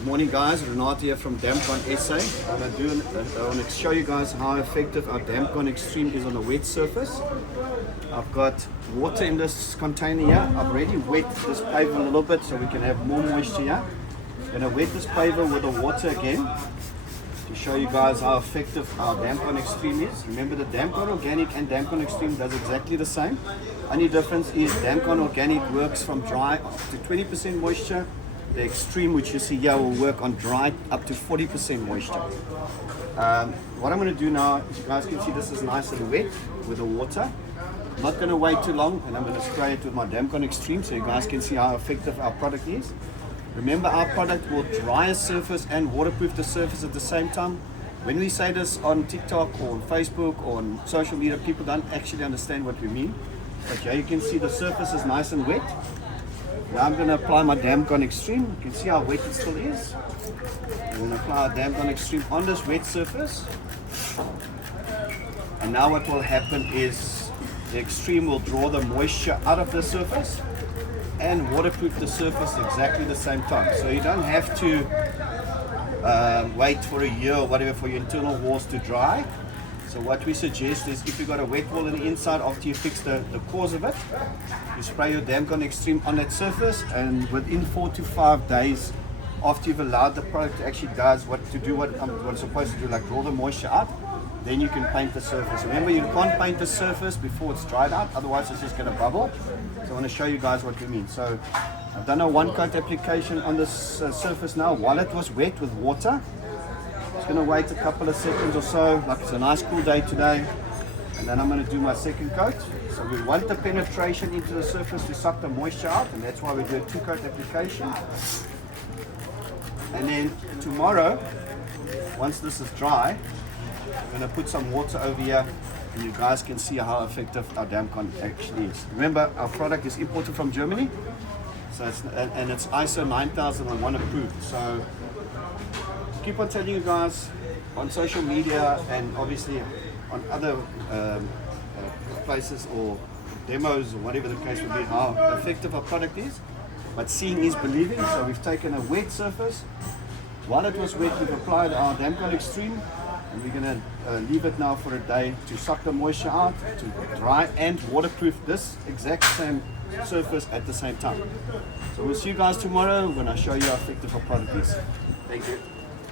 Good morning guys, Renato here from Dampcon SA. I want to show you guys how effective our Dampcon Extreme is on a wet surface. I've got water in this container here. I've already wet this paver a little bit so we can have more moisture here. I'm going to wet this paver with the water again to show you guys how effective our Dampcon Extreme is. Remember, the Dampcon Organic and Dampcon Extreme does exactly the same. Only difference is Dampcon Organic works from dry to 20% moisture. The Extreme, which you see here, will work on dry up to 40% moisture. What I'm going to do now, as you guys can see, this is nice and wet with the water. I'm not going to wait too long, and I'm going to spray it with my Dampcon Extreme so you guys can see how effective our product is. Remember, our product will dry a surface and waterproof the surface at the same time. When we say this on TikTok or on Facebook or on social media, people don't actually understand what we mean. But here you can see the surface is nice and wet. Now I'm going to apply my Dampcon Extreme. You can see how wet it still is. I'm going to apply our Dampcon Extreme on this wet surface. And now what will happen is the Extreme will draw the moisture out of the surface and waterproof the surface exactly the same time. So you don't have to wait for a year or whatever for your internal walls to dry. So what we suggest is, if you've got a wet wall on the inside, after you fix the cause of it, you spray your Dampcon Extreme on that surface, and within 4 to 5 days after you've allowed the product to actually does what it's supposed to do, like draw the moisture out, then you can paint the surface. Remember, you can't paint the surface before it's dried out, otherwise it's just going to bubble. So I want to show you guys what we mean. So I've done a one coat application on this surface now while it was wet with water. Just going to wait a couple of seconds or so, like it's a nice cool day today, and then I'm going to do my second coat. So we want the penetration into the surface to suck the moisture out, and that's why we do a 2-coat application. And then tomorrow, once this is dry, I'm going to put some water over here, and you guys can see how effective our Dampcon actually is. Remember, our product is imported from Germany, so it's ISO 9001 approved. So keep on telling you guys on social media and obviously on other places or demos or whatever the case would be, how effective our product is. But seeing is believing. So we've taken a wet surface. While it was wet, we've applied our Dampcon Extreme, and we're going to leave it now for a day to suck the moisture out, to dry and waterproof this exact same surface at the same time. So we'll see you guys tomorrow when I show you how effective our product is. Thank you.